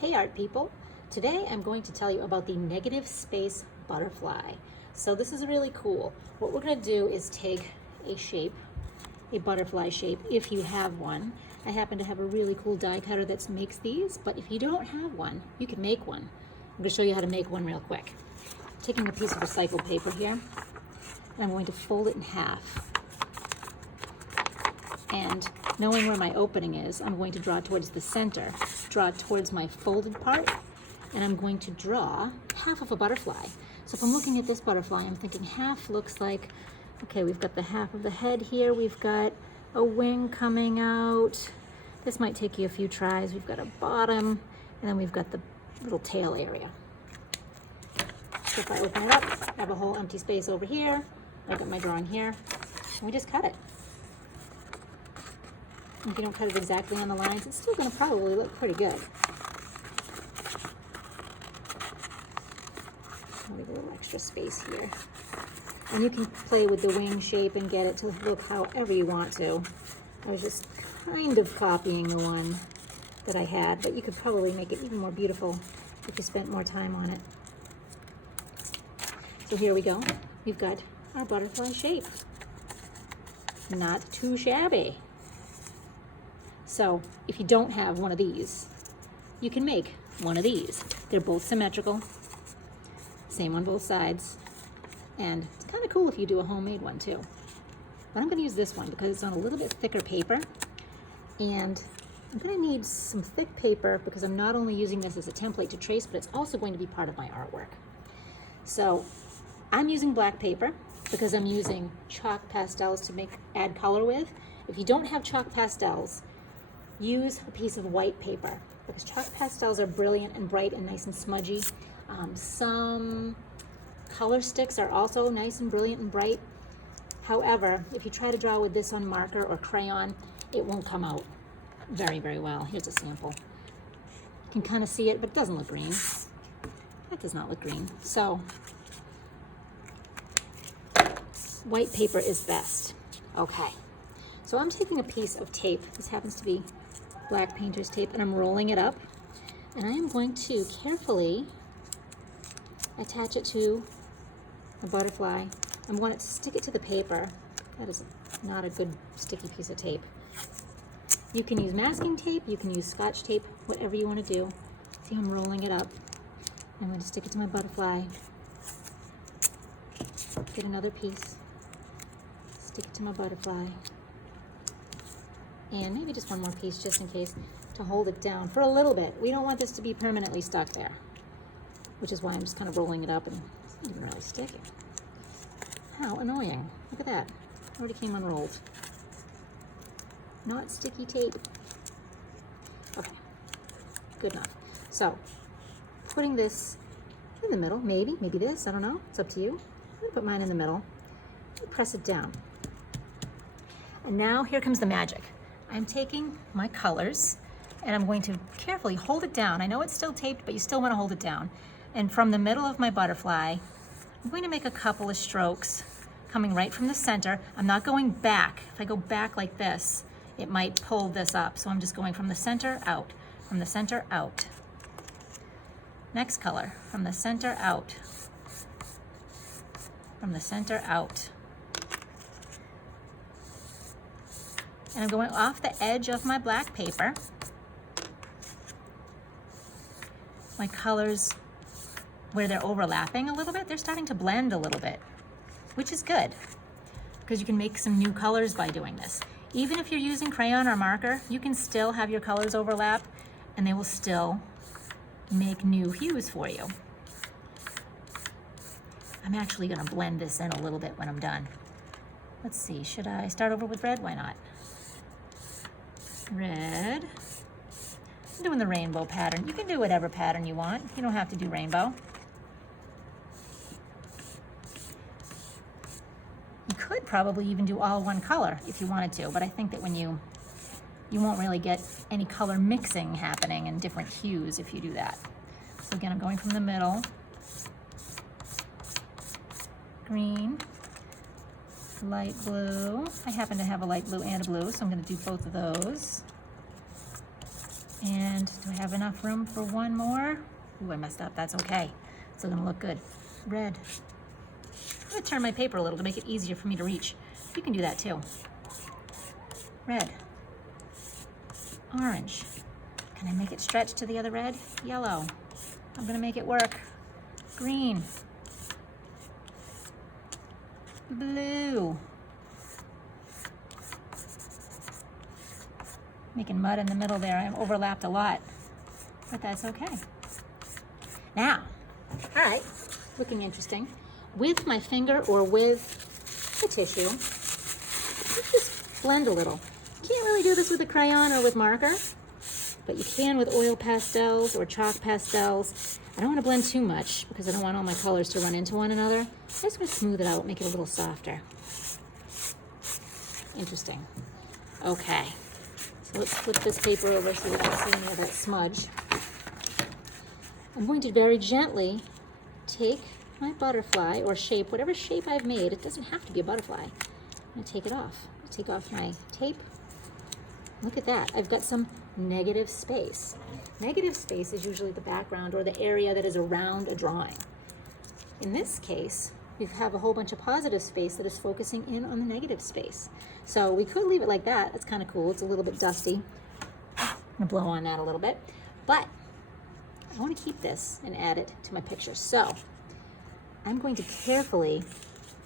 Hey art people! Today I'm going to tell you about the negative space butterfly. So this is really cool. What we're going to do is take a shape, a butterfly shape, if you have one. I happen to have a really cool die cutter that makes these, but if you don't have one, you can make one. I'm going to show you how to make one real quick. Taking a piece of recycled paper here, and I'm going to fold it in half. And knowing where my opening is, I'm going to draw towards the center, draw towards my folded part, and I'm going to draw half of a butterfly. So if I'm looking at this butterfly, I'm thinking half looks like, okay, we've got the half of the head here, we've got a wing coming out. This might take you a few tries. We've got a bottom, and then we've got the little tail area. So if I open it up, I have a whole empty space over here. I've got my drawing here, and we just cut it. If you don't cut it exactly on the lines, it's still going to probably look pretty good. I'll leave a little extra space here. And you can play with the wing shape and get it to look however you want to. I was just kind of copying the one that I had, but you could probably make it even more beautiful if you spent more time on it. So here we go. We've got our butterfly shape. Not too shabby. So if you don't have one of these, you can make one of these. They're both symmetrical, same on both sides, and it's kind of cool if you do a homemade one too. But I'm going to use this one because it's on a little bit thicker paper, and I'm going to need some thick paper because I'm not only using this as a template to trace, but it's also going to be part of my artwork. So I'm using black paper because I'm using chalk pastels to add color with. If you don't have chalk pastels, use a piece of white paper because chalk pastels are brilliant and bright and nice and smudgy. Some color sticks are also nice and brilliant and bright. However, if you try to draw with this on marker or crayon, it won't come out very, very well. Here's a sample. You can kind of see it, but it doesn't look green. That does not look green. So, white paper is best. Okay. So I'm taking a piece of tape. This happens to be black painter's tape, and I'm rolling it up, and I am going to carefully attach it to a butterfly. I'm going to stick it to the paper. That is not a good sticky piece of tape. You can use masking tape, you can use scotch tape, whatever you want to do. See, I'm rolling it up. I'm going to stick it to my butterfly. Get another piece. Stick it to my butterfly. And maybe just one more piece just in case to hold it down for a little bit. We don't want this to be permanently stuck there, which is why I'm just kind of rolling it up, and it's not even really sticking. How annoying. Look at that. Already came unrolled. Not sticky tape. Okay, good enough. So, putting this in the middle, maybe this, I don't know, it's up to you. I'm gonna put mine in the middle and press it down. And now here comes the magic. I'm taking my colors and I'm going to carefully hold it down. I know it's still taped, but you still want to hold it down. And from the middle of my butterfly, I'm going to make a couple of strokes coming right from the center. I'm not going back. If I go back like this, it might pull this up. So I'm just going from the center out, from the center out. Next color, from the center out, from the center out. And I'm going off the edge of my black paper. My colors, where they're overlapping a little bit, they're starting to blend a little bit, which is good because you can make some new colors by doing this. Even if you're using crayon or marker, you can still have your colors overlap and they will still make new hues for you. I'm actually going to blend this in a little bit when I'm done. Let's see, should I start over with red? Why not? Red. I'm doing the rainbow pattern. You can do whatever pattern you want. You don't have to do rainbow. You could probably even do all one color if you wanted to, but I think that when you won't really get any color mixing happening in different hues if you do that. So again, I'm going from the middle. Green. Light blue. I happen to have a light blue and a blue, so I'm going to do both of those. And do I have enough room for one more? Ooh, I messed up. That's okay. It's still gonna look good. Red. I'm gonna turn my paper a little to make it easier for me to reach. You can do that too. Red. Orange. Can I make it stretch to the other red? Yellow. I'm gonna make it work. Green. Blue. Making mud in the middle there. I've overlapped a lot, but that's okay. Now, all right, looking interesting. With my finger or with the tissue, let's just blend a little. You can't really do this with a crayon or with marker, but you can with oil pastels or chalk pastels. I don't want to blend too much because I don't want all my colors to run into one another. I'm just going to smooth it out, make it a little softer. Interesting. Okay, so let's flip this paper over so you can see any of that smudge. I'm going to very gently take my butterfly or shape, whatever shape I've made. It doesn't have to be a butterfly. I'm going to take it off. Take off my tape. Look at that. I've got some negative space. Negative space is usually the background or the area that is around a drawing. In this case, we have a whole bunch of positive space that is focusing in on the negative space. So we could leave it like that. That's kind of cool. It's a little bit dusty. I'm going to blow on that a little bit. But I want to keep this and add it to my picture. So I'm going to carefully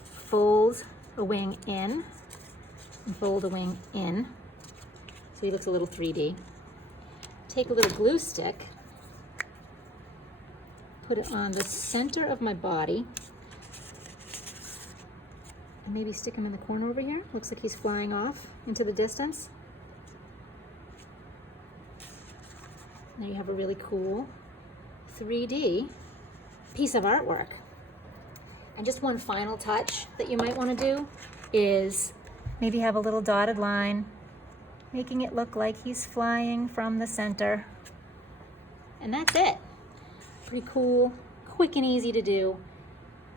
fold a wing in and fold a wing in. So it looks a little 3D. Take a little glue stick, put it on the center of my body, and maybe stick him in the corner over here. Looks like he's flying off into the distance. Now you have a really cool 3D piece of artwork. And just one final touch that you might want to do is maybe have a little dotted line, making it look like he's flying from the center. And that's it. Pretty cool, quick and easy to do,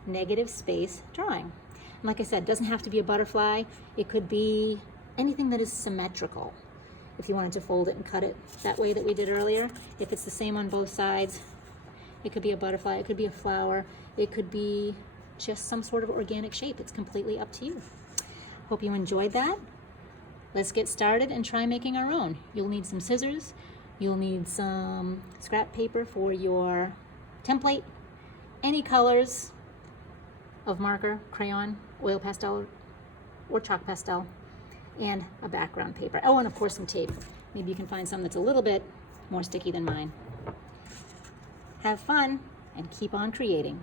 negative space drawing. And like I said, it doesn't have to be a butterfly. It could be anything that is symmetrical. If you wanted to fold it and cut it that way that we did earlier. If it's the same on both sides, it could be a butterfly, it could be a flower, it could be just some sort of organic shape. It's completely up to you. Hope you enjoyed that. Let's get started and try making our own. You'll need some scissors. You'll need some scrap paper for your template, any colors of marker, crayon, oil pastel, or chalk pastel, and a background paper. Oh, and of course some tape. Maybe you can find some that's a little bit more sticky than mine. Have fun and keep on creating.